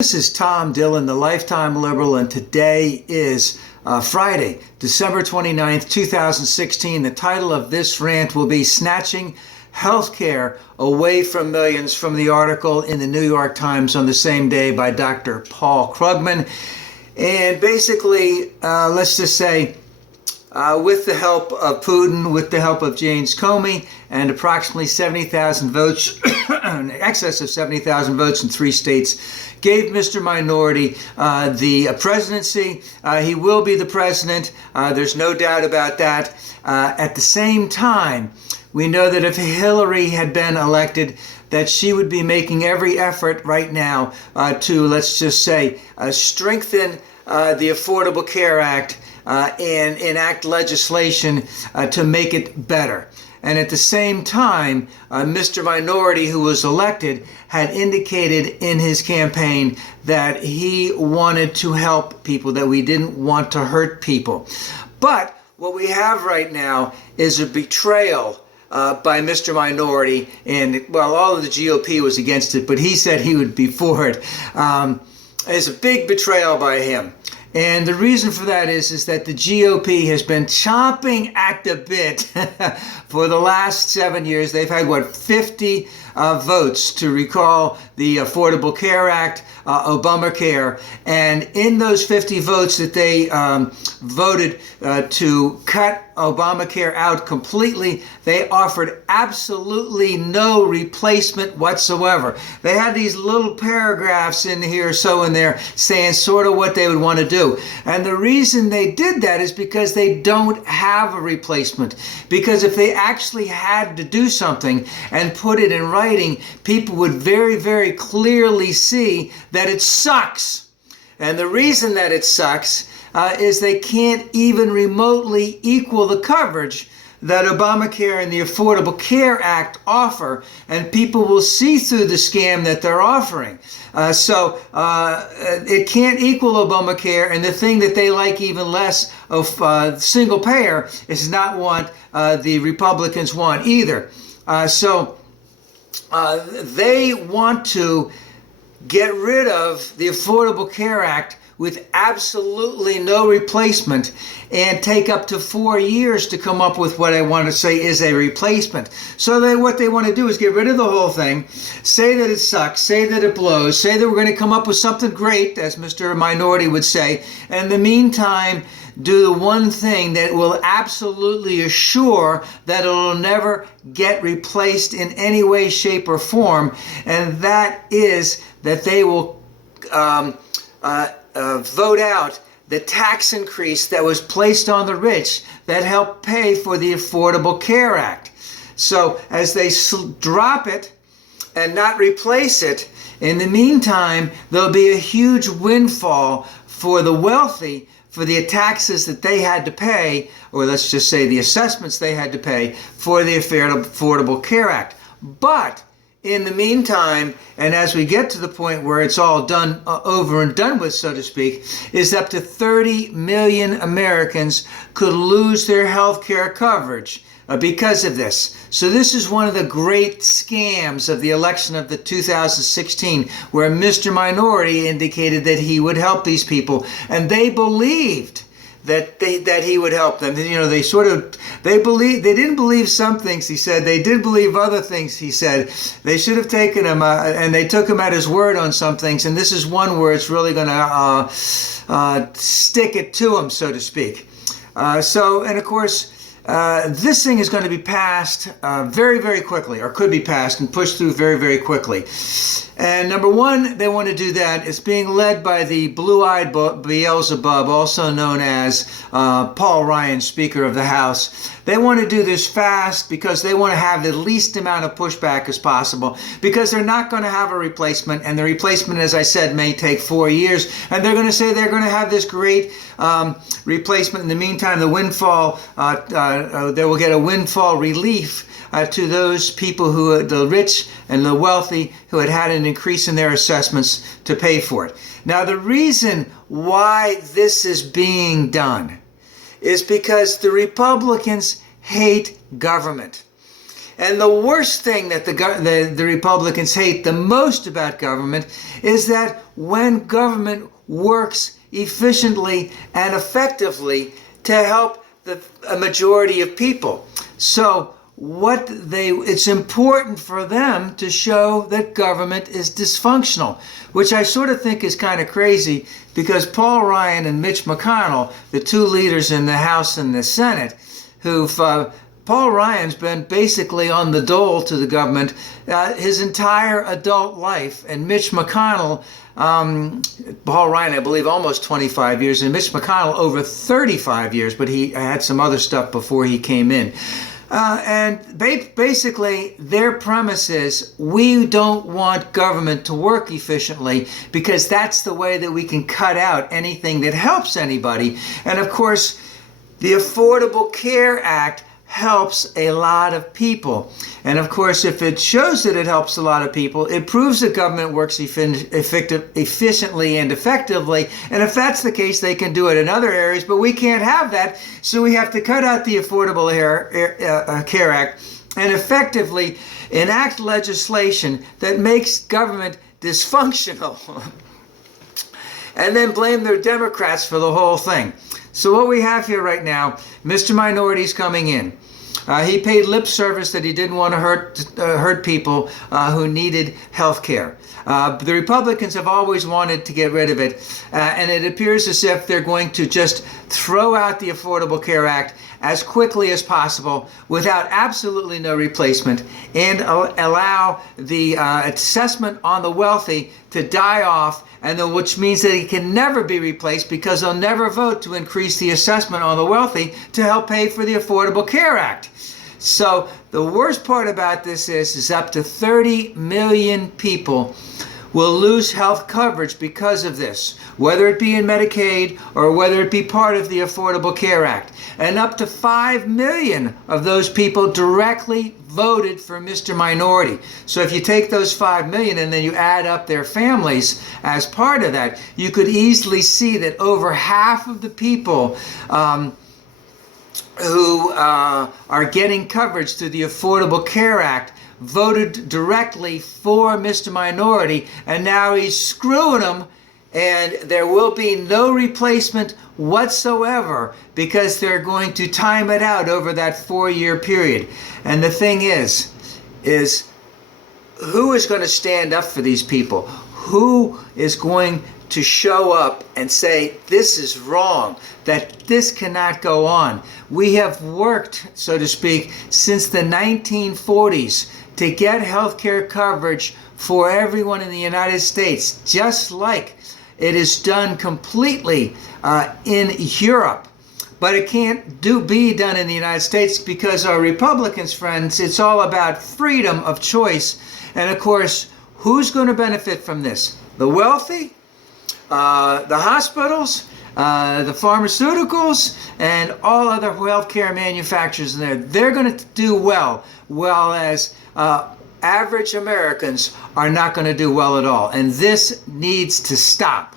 This is Tom Dillon, the Lifetime Liberal, and today is Friday, December 29th, 2016. The title of this rant will be Snatching Healthcare Away from Millions, from the article in the New York Times on the same day by Dr. Paul Krugman. And basically, let's just say, with the help of Putin, with the help of James Comey, and approximately 70,000 votes, in excess of 70,000 votes in 3 states, gave Mr. Minority the presidency. He will be the president. There's no doubt about that. At the same time, we know that if Hillary had been elected, that she would be making every effort right now to, let's just say, strengthen the Affordable Care Act and enact legislation to make it better. And at the same time, Mr. Minority, who was elected, had indicated in his campaign that he wanted to help people, that we didn't want to hurt people. But what we have right now is a betrayal by Mr. Minority, and, well, all of the GOP was against it, but he said he would be for it. It's a big betrayal by him. And the reason for that is that the GOP has been chomping at the bit for the last 7 years. They've had, 50 votes to recall the Affordable Care Act, ObummerCare. And in those 50 votes that they voted to cut Obamacare out completely, they offered absolutely no replacement whatsoever. They had these little paragraphs in here, so in there, saying sort of what they would want to do. And the reason they did that is because they don't have a replacement. Because if they actually had to do something and put it in writing, people would very, very clearly see that it sucks. And the reason that it sucks is they can't even remotely equal the coverage that Obamacare and the Affordable Care Act offer, and people will see through the scam that they're offering. So it can't equal Obamacare, and the thing that they like even less of single payer is not what the Republicans want either. So they want to get rid of the Affordable Care Act with absolutely no replacement, and take up to 4 years to come up with what I want to say is a replacement. So what they want to do is get rid of the whole thing, say that it sucks, say that it blows, say that we're going to come up with something great, as Mr. Minority would say, and in the meantime, do the one thing that will absolutely assure that it will never get replaced in any way, shape, or form, and that is that they will vote out the tax increase that was placed on the rich that helped pay for the Affordable Care Act. So as they drop it and not replace it, in the meantime, there'll be a huge windfall for the wealthy for the taxes that they had to pay, or let's just say the assessments they had to pay for the Affordable Care Act. But in the meantime, and as we get to the point where it's all done, over and done with, so to speak, is up to 30 million Americans could lose their health care coverage because of this. So this is one of the great scams of the election of the 2016, where Mr. Minority indicated that he would help these people, and they believed that he would help them. You know, they didn't believe some things he said. They did believe other things he said. They should have taken him, and they took him at his word on some things. And this is one where it's really going to stick it to him, so to speak. And of course, this thing is going to be passed very, very quickly, or could be passed and pushed through very, very quickly. And number one, they want to do that. It's being led by the blue-eyed Beelzebub, also known as Paul Ryan, Speaker of the House. They want to do this fast because they want to have the least amount of pushback as possible, because they're not going to have a replacement, and the replacement, as I said, may take 4 years, and they're going to say they're going to have this great replacement. In the meantime, the windfall, they will get a windfall relief to those people who, the rich and the wealthy, who had an increase in their assessments to pay for it. Now, the reason why this is being done is because the Republicans hate government. And the worst thing that the Republicans hate the most about government is that when government works efficiently and effectively to help a majority of people. So it's important for them to show that government is dysfunctional, which I sort of think is kind of crazy, because Paul Ryan and Mitch McConnell, the two leaders in the House and the Senate, Paul Ryan's been basically on the dole to the government his entire adult life, and Mitch McConnell, Paul Ryan, I believe, almost 25 years, and Mitch McConnell over 35 years, but he had some other stuff before he came in. And basically, their premise is we don't want government to work efficiently because that's the way that we can cut out anything that helps anybody. And of course, the Affordable Care Act helps a lot of people. And of course, if it shows that it helps a lot of people, it proves that government works efficiently and effectively. And if that's the case, they can do it in other areas, but we can't have that. So we have to cut out the Affordable Care Act and effectively enact legislation that makes government dysfunctional and then blame their Democrats for the whole thing. So what we have here right now, Mr. Minority's coming in. He paid lip service that he didn't want to hurt people who needed health care. The Republicans have always wanted to get rid of it, and it appears as if they're going to just throw out the Affordable Care Act as quickly as possible without absolutely no replacement, and allow the assessment on the wealthy to die off, which means that it can never be replaced because they'll never vote to increase the assessment on the wealthy to help pay for the Affordable Care Act. So the worst part about this is up to 30 million people will lose health coverage because of this, whether it be in Medicaid or whether it be part of the Affordable Care Act. And up to 5 million of those people directly voted for Mr. Minority. So if you take those 5 million and then you add up their families as part of that, you could easily see that over half of the people who are getting coverage through the Affordable Care Act voted directly for Mr. Minority, and now he's screwing them, and there will be no replacement whatsoever because they're going to time it out over that 4-year period. And the thing is who is going to stand up for these people? Who is going to show up and say, this is wrong, that this cannot go on? We have worked, so to speak, since the 1940s to get health care coverage for everyone in the United States, just like it is done completely in Europe. But it can't be done in the United States because our Republicans, friends, it's all about freedom of choice. And of course, who's going to benefit from this? The wealthy, the hospitals, the pharmaceuticals, and all other healthcare manufacturers in there. They're going to do well, whereas average Americans are not going to do well at all. And this needs to stop.